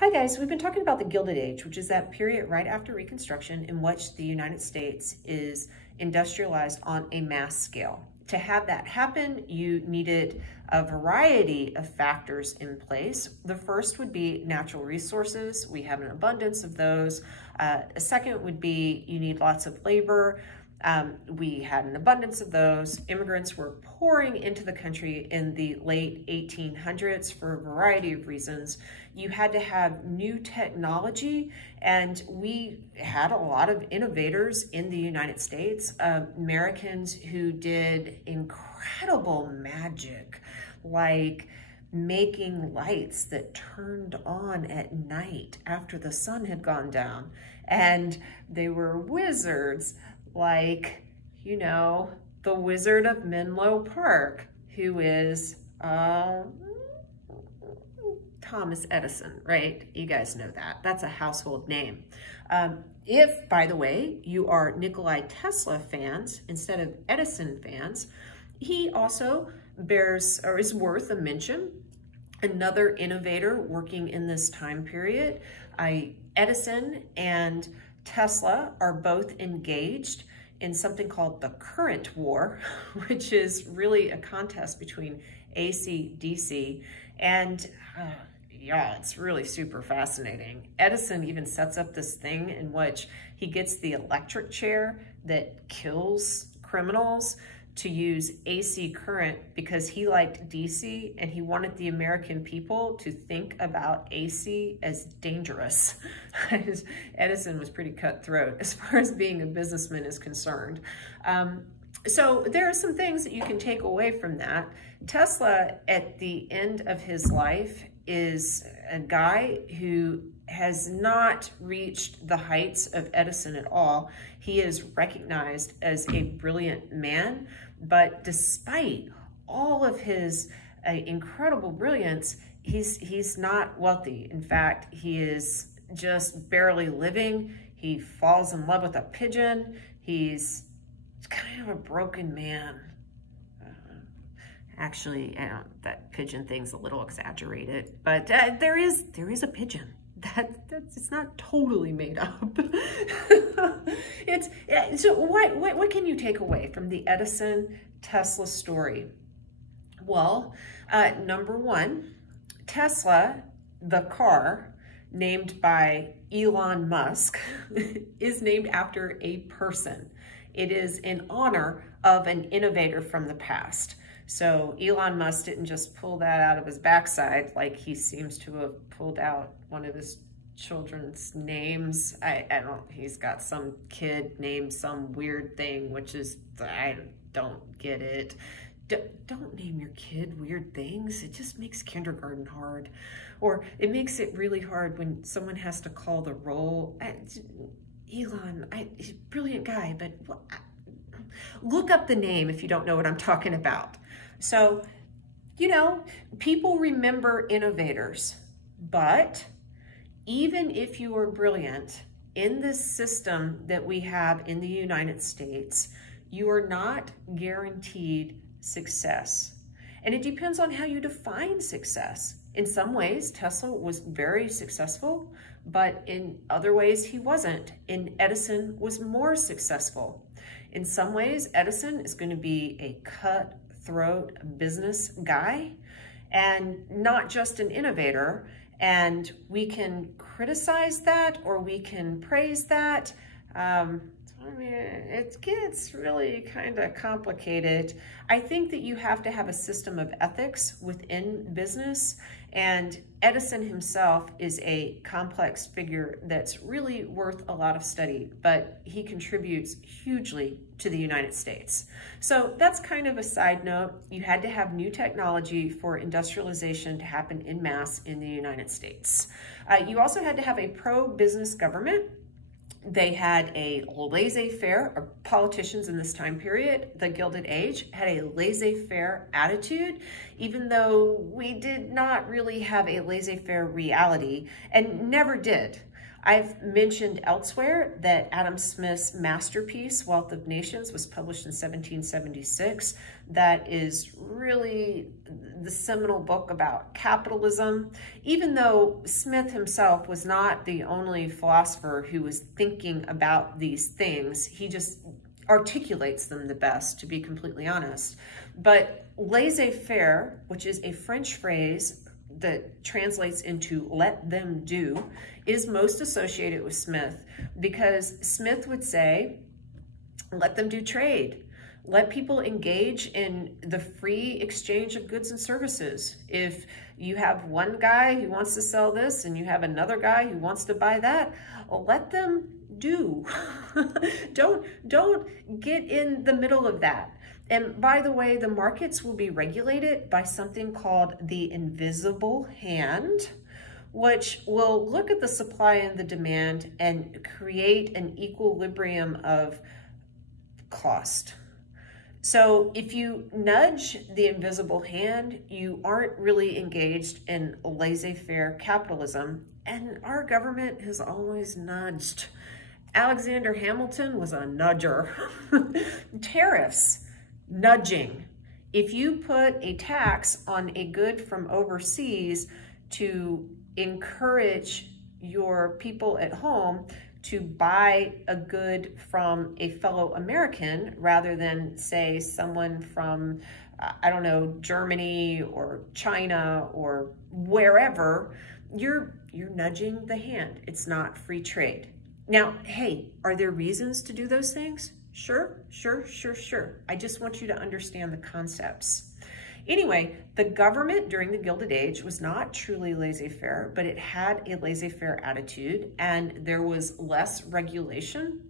Hi guys, we've been talking about the Gilded Age, which is that period right after Reconstruction in which the United States is industrialized on a mass scale. To have that happen, you needed a variety of factors in place. The first would be natural resources. We have an abundance of those. A second would be you need lots of labor. We had an abundance of those. Immigrants were pouring into the country in the late 1800s for a variety of reasons. You had to have new technology, and we had a lot of innovators in the United States, Americans who did incredible magic, like making lights that turned on at night after the sun had gone down. And they were wizards, like, you know, the Wizard of Menlo Park, who is Thomas Edison, right? You guys know that. That's a household name. If, by the way, you are Nikola Tesla fans instead of Edison fans, he also bears or is worth a mention. Another innovator working in this time period, Edison and Tesla are both engaged in something called the current war, which is really a contest between AC, DC, and yeah, it's really super fascinating. Edison even sets up this thing in which he gets the electric chair that kills criminals to use AC current because he liked DC and he wanted the American people to think about AC as dangerous. Edison was pretty cutthroat as far as being a businessman is concerned. So there are some things that you can take away from that. Tesla, at the end of his life, is a guy who has not reached the heights of Edison at all. He is recognized as a brilliant man, but despite all of his incredible brilliance, he's not wealthy. In fact, he is just barely living. He falls in love with a pigeon. He's kind of a broken man. Actually, that pigeon thing's a little exaggerated, but there is a pigeon. It's not totally made up. So what can you take away from the Edison Tesla story? Well, number one, Tesla, the car named by Elon Musk, is named after a person. It is in honor of an innovator from the past. So Elon Musk didn't just pull that out of his backside like he seems to have pulled out one of his children's names. He's got some kid named some weird thing, which is, I don't get it. Don't name your kid weird things. It just makes kindergarten hard. Or it makes it really hard when someone has to call the roll. Elon, he's a brilliant guy, but look up the name if you don't know what I'm talking about. So, you know, people remember innovators, but even if you are brilliant in this system that we have in the United States, you are not guaranteed success. And it depends on how you define success. In some ways, Tesla was very successful, but in other ways he wasn't. And Edison was more successful. In some ways, Edison is going to be a cutthroat business guy and not just an innovator. And we can criticize that or we can praise that. I mean, it gets really kind of complicated. I think that you have to have a system of ethics within business, and Edison himself is a complex figure that's really worth a lot of study, but he contributes hugely to the United States. So that's kind of a side note. You had to have new technology for industrialization to happen en masse in the United States. You also had to have a pro-business government. They had a laissez-faire, politicians in this time period, the Gilded Age, had a laissez-faire attitude, even though we did not really have a laissez-faire reality and never did. I've mentioned elsewhere that Adam Smith's masterpiece, Wealth of Nations, was published in 1776. That is really the seminal book about capitalism. Even though Smith himself was not the only philosopher who was thinking about these things, he just articulates them the best, to be completely honest. But laissez-faire, which is a French phrase that translates into let them do, is most associated with Smith, because Smith would say, let them do trade. Let people engage in the free exchange of goods and services. If you have one guy who wants to sell this and you have another guy who wants to buy that, let them do. Don't get in the middle of that. And by the way, the markets will be regulated by something called the invisible hand, which will look at the supply and the demand and create an equilibrium of cost. So if you nudge the invisible hand, you aren't really engaged in laissez-faire capitalism. And our government has always nudged. Alexander Hamilton was a nudger. Tariffs, nudging. If you put a tax on a good from overseas to encourage your people at home to buy a good from a fellow American rather than, say, someone from, I don't know, Germany or China or wherever, you're nudging the hand. It's not free trade. Now, hey, are there reasons to do those things? Sure. I just want you to understand the concepts. Anyway, the government during the Gilded Age was not truly laissez-faire, but it had a laissez-faire attitude, and there was less regulation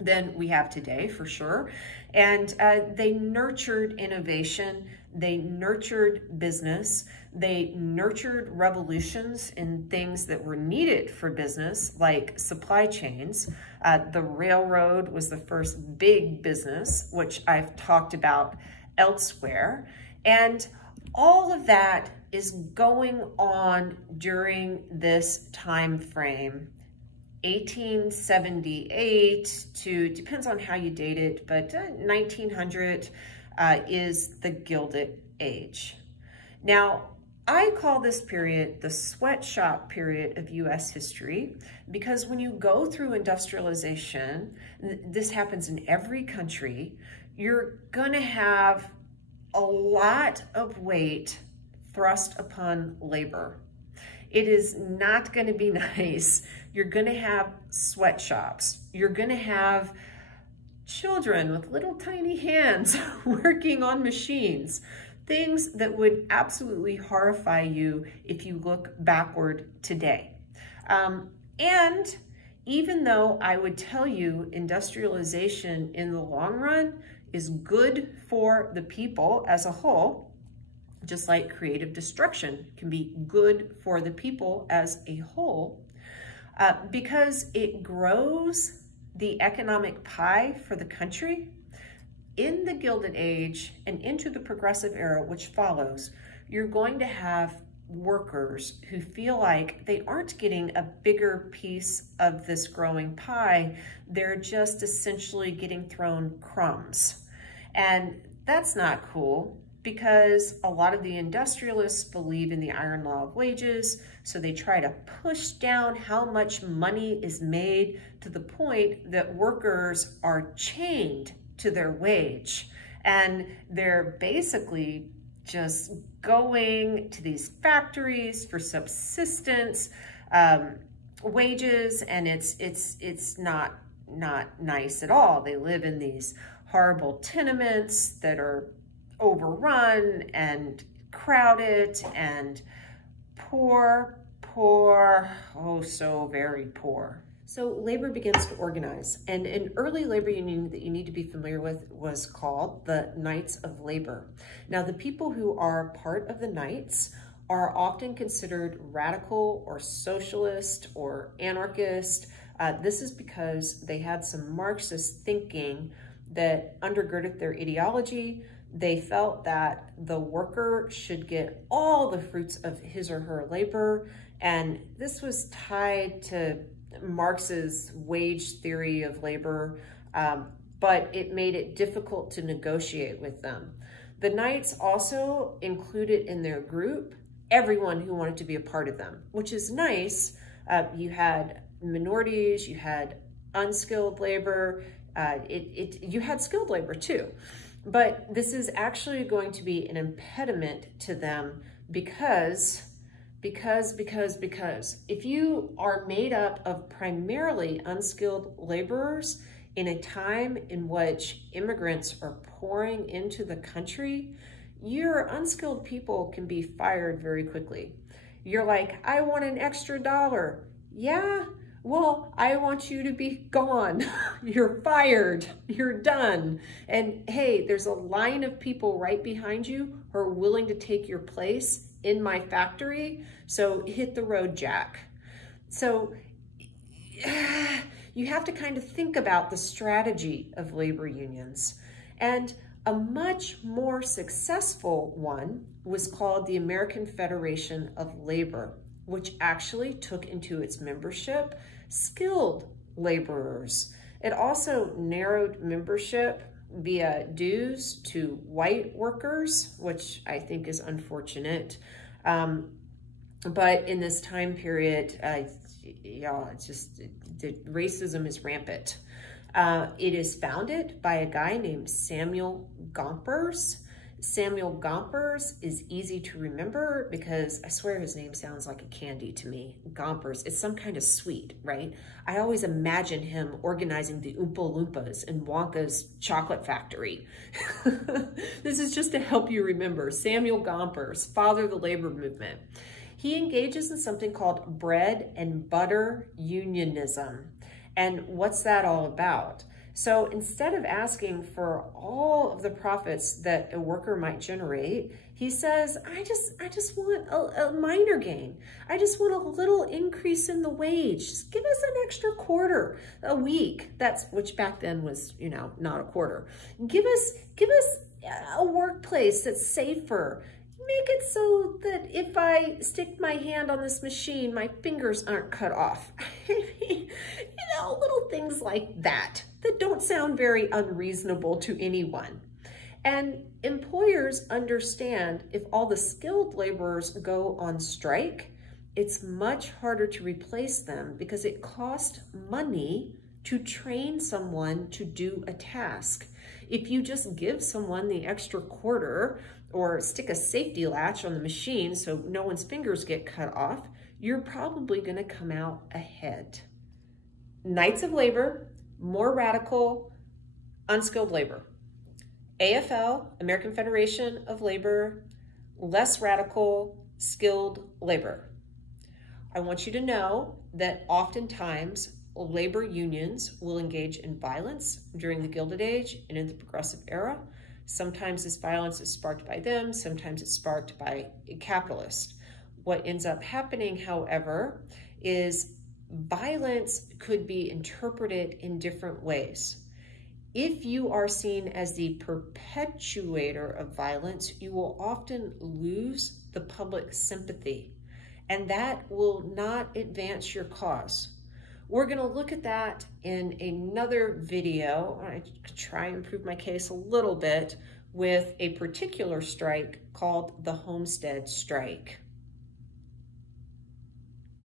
than we have today, for sure. And they nurtured innovation, they nurtured business, they nurtured revolutions in things that were needed for business, like supply chains. The railroad was the first big business, which I've talked about elsewhere. And all of that is going on during this time frame, 1878 to, depends on how you date it, but 1900 is the Gilded Age. Now, I call this period the sweatshop period of US history, because when you go through industrialization, this happens in every country, you're gonna have a lot of weight thrust upon labor. It is not going to be nice. You're going to have sweatshops. You're going to have children with little tiny hands working on machines. Things that would absolutely horrify you if you look backward today. And even though I would tell you industrialization in the long run is good for the people as a whole, just like creative destruction can be good for the people as a whole, because it grows the economic pie for the country. In the Gilded Age and into the Progressive Era, which follows, you're going to have workers who feel like they aren't getting a bigger piece of this growing pie. They're just essentially getting thrown crumbs. And that's not cool, because a lot of the industrialists believe in the iron law of wages, so they try to push down how much money is made to the point that workers are chained to their wage. And they're basically just going to these factories for subsistence wages, and it's not nice at all. They live in these horrible tenements that are overrun and crowded and poor, oh, so very poor. So labor begins to organize, and an early labor union that you need to be familiar with was called the Knights of Labor. Now, the people who are part of the Knights are often considered radical or socialist or anarchist. This is because they had some Marxist thinking that undergirded their ideology. They felt that the worker should get all the fruits of his or her labor, and this was tied to Marx's wage theory of labor, but it made it difficult to negotiate with them. The Knights also included in their group everyone who wanted to be a part of them, which is nice. You had minorities, you had unskilled labor, you had skilled labor too. But this is actually going to be an impediment to them because if you are made up of primarily unskilled laborers in a time in which immigrants are pouring into the country, your unskilled people can be fired very quickly. You're like, I want an extra $1. Yeah, well, I want you to be gone. You're fired, you're done. And hey, there's a line of people right behind you who are willing to take your place in my factory, so hit the road, Jack. So you have to kind of think about the strategy of labor unions. And a much more successful one was called the American Federation of Labor, which actually took into its membership skilled laborers. It also narrowed membership via dues to white workers, which I think is unfortunate. But in this time period, it's just, racism is rampant. It is founded by a guy named Samuel Gompers. Samuel Gompers is easy to remember because I swear his name sounds like a candy to me. Gompers, it's some kind of sweet, right? I always imagine him organizing the Oompa Loompas in Wonka's chocolate factory. This is just to help you remember. Samuel Gompers, father of the labor movement. He engages in something called bread and butter unionism. And what's that all about? So instead of asking for all of the profits that a worker might generate, he says, I just want a minor gain. I just want a little increase in the wage. Just give us an extra quarter a week. Which back then was, not a quarter. Give us a workplace that's safer. Make it so that if I stick my hand on this machine, my fingers aren't cut off. Little things like that don't sound very unreasonable to anyone. And employers understand if all the skilled laborers go on strike, it's much harder to replace them because it costs money to train someone to do a task. If you just give someone the extra quarter or stick a safety latch on the machine so no one's fingers get cut off, you're probably going to come out ahead. Knights of Labor, more radical, unskilled labor. AFL, American Federation of Labor, less radical, skilled labor. I want you to know that oftentimes labor unions will engage in violence during the Gilded Age and in the Progressive Era. Sometimes this violence is sparked by them, sometimes it's sparked by a capitalist. What ends up happening, however, is violence could be interpreted in different ways. If you are seen as the perpetuator of violence, you will often lose the public sympathy, and that will not advance your cause. We're going to look at that in another video. I try and prove my case a little bit with a particular strike called the Homestead Strike.